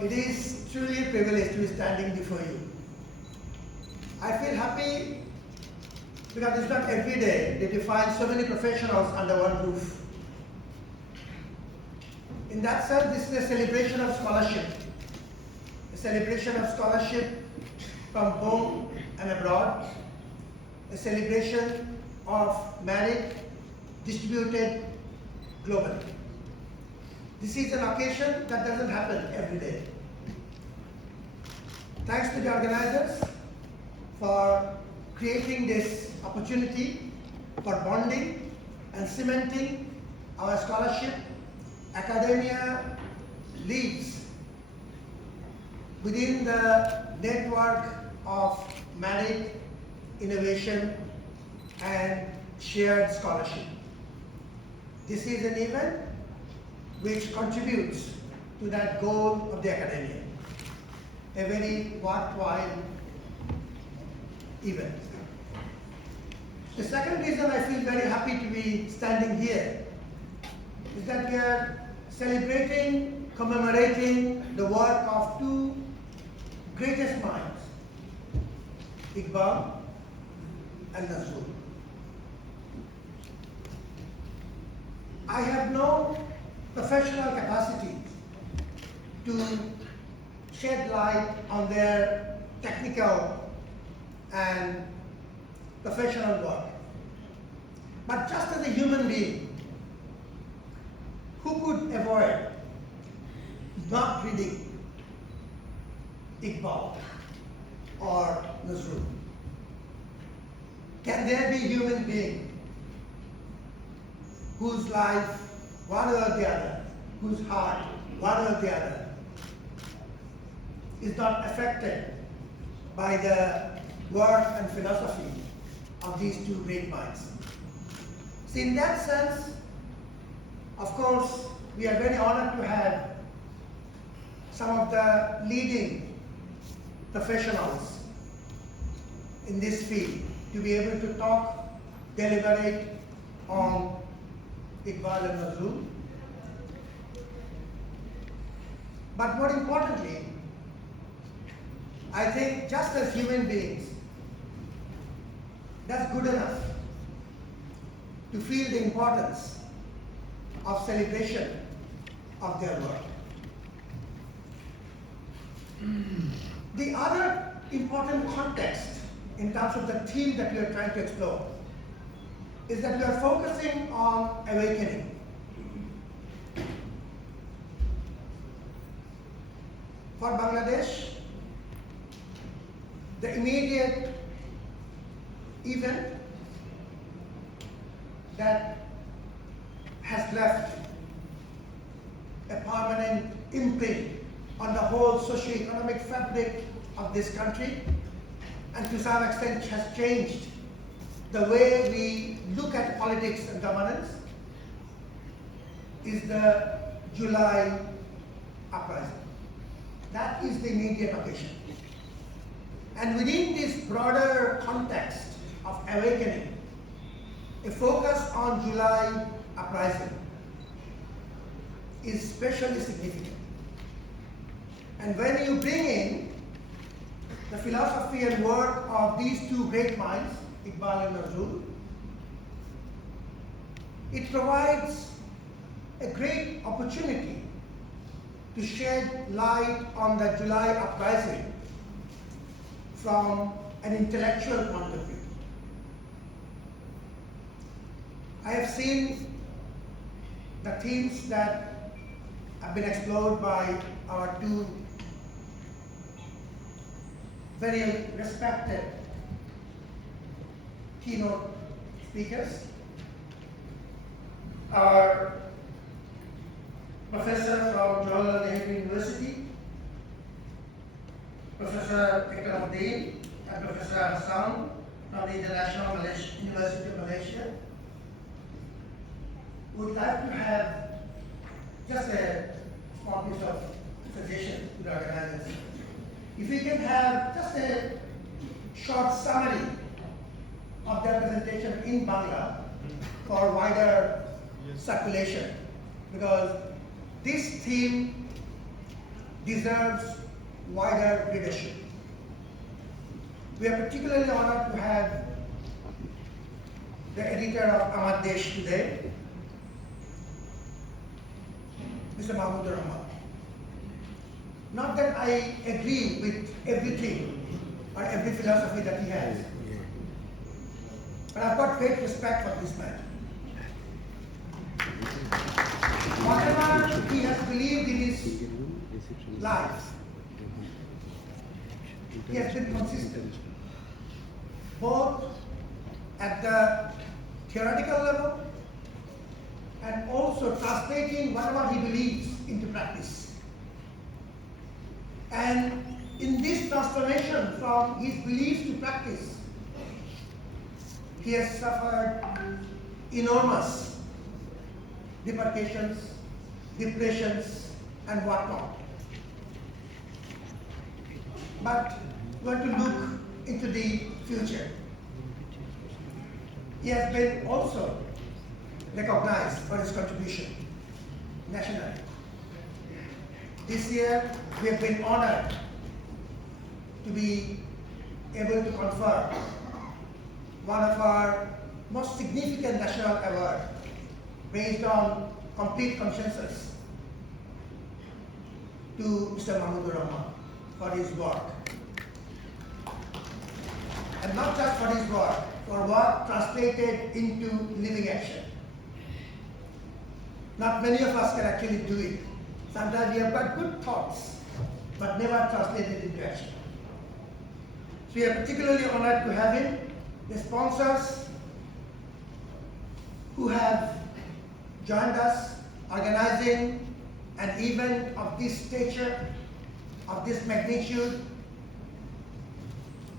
It is truly a privilege to be standing before you. I feel happy because it's not every day that you find so many professionals under one roof. In that sense, this is a celebration of scholarship. A celebration of scholarship from home and abroad. A celebration of merit distributed globally. This is an occasion that doesn't happen every day. Thanks to the organizers for creating this opportunity for bonding and cementing our scholarship. Academia lives within the network of merit, innovation, and shared scholarship. This is an event which contributes to that goal of the academia. A very worthwhile event. The second reason I feel very happy to be standing here is that we are celebrating, commemorating the work of two greatest minds, Iqbal and Nazrul. I have no professional capacity to shed light on their technical and professional work. But just as a human being, who could avoid not reading Iqbal or Nazrul? Can there be a human being whose life, one or the other, whose heart, one or the other, is not affected by the work and philosophy of these two great minds? So in that sense, of course, we are very honored to have some of the leading professionals in this field to be able to talk, deliberate on Iqbal and Nazrul. But more importantly, I think just as human beings, that's good enough to feel the importance of celebration of their work. The other important context in terms of the theme that we are trying to explore is that we are focusing on awakening. For Bangladesh, the immediate event that has left a permanent imprint on the whole socio-economic fabric of this country, and to some extent has changed the way we look at politics and governance, is the July uprising. That is the immediate occasion. And within this broader context of awakening, a focus on July uprising is especially significant. And when you bring in the philosophy and work of these two great minds, Iqbal and Nazrul, it provides a great opportunity to shed light on the July uprising from an intellectual point of view. I have seen the themes that have been explored by our two very respected keynote speakers. Our professor from Jawaharlal University, Professor Iqbal and Professor Hassan from the International University of Malaysia, would like to have just a small piece of suggestion to the organizers. If we can have just a short summary of their presentation in Bangla for wider circulation, because this theme deserves wider leadership. We are particularly honored to have the editor of Ahmed today, Mr. Mahmood. Not that I agree with everything or every philosophy that he has, but I've got great respect for this man. Whatever he has believed in his life, he has been consistent, both at the theoretical level and also translating whatever he believes into practice. And in this transformation from his beliefs to practice, he has suffered enormous demarcations, depressions, and whatnot. But we want to look into the future. He has been also recognized for his contribution nationally. This year, we have been honored to be able to confer one of our most significant national awards based on complete consensus to Mr. Mahmood for his work. And not just for his work, for work translated into living action. Not many of us can actually do it. Sometimes we have got good thoughts, but never translated into action. So we are particularly honored to have him. The sponsors who have joined us organizing an event of this stature, of this magnitude,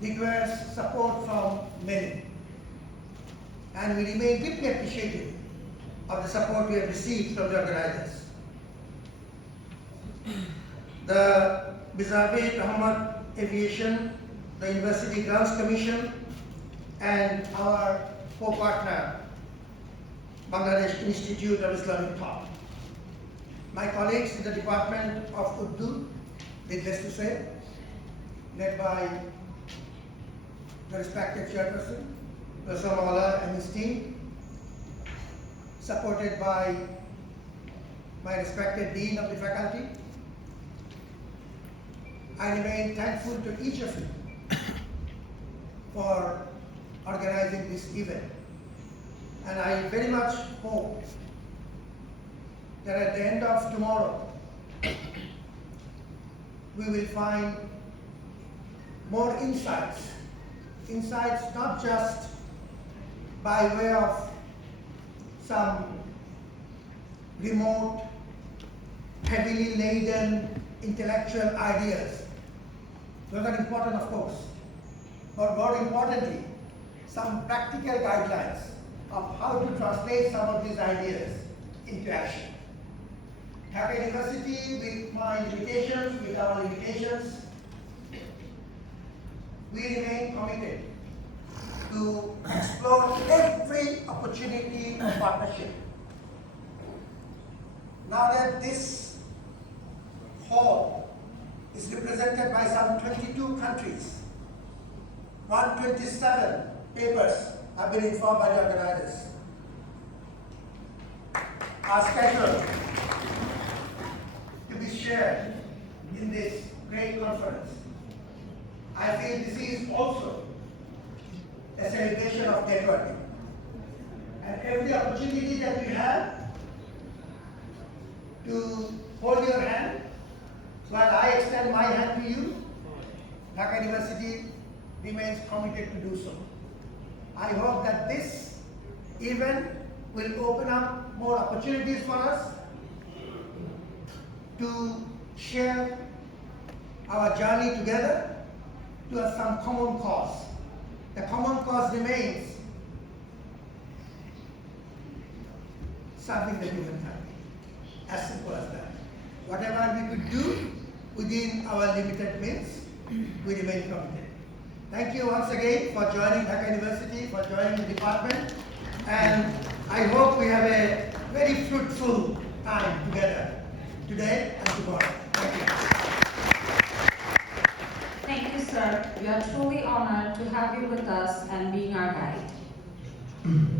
requires support from many. And we remain deeply appreciative of the support we have received from the organizers. The Bizarre Ahmed Aviation, the University Grounds Commission, and our co-partner, Bangladesh Institute of Islamic Thought. My colleagues in the Department of Urdu, needless to say, led by the respected chairperson, Professor Mawla and his team, supported by my respected Dean of the faculty. I remain thankful to each of you for organizing this event. And I very much hope that at the end of tomorrow, we will find more insights not just by way of some remote, heavily laden intellectual ideas. Those are important, of course, but more importantly, some practical guidelines of how to translate some of these ideas into action. Dhaka University, with my limitations, with our limitations, we remain committed to explore every opportunity of partnership. Now that this hall is represented by some 22 countries, 127 papers have been informed by the organizers, are scheduled to be shared in this great conference. I feel this is also a celebration of networking. And every opportunity that we have to hold your hand, while I extend my hand to you, Dhaka University remains committed to do so. I hope that this event will open up more opportunities for us to share our journey together to some common cause. The common cause remains serving the human family. As simple as that. Whatever we could do within our limited means, we remain committed. Thank you once again for joining Dhaka University, for joining the department, and I hope we have a very fruitful time together today and tomorrow. Thank you. Professor, we are truly honored to have you with us and being our guide.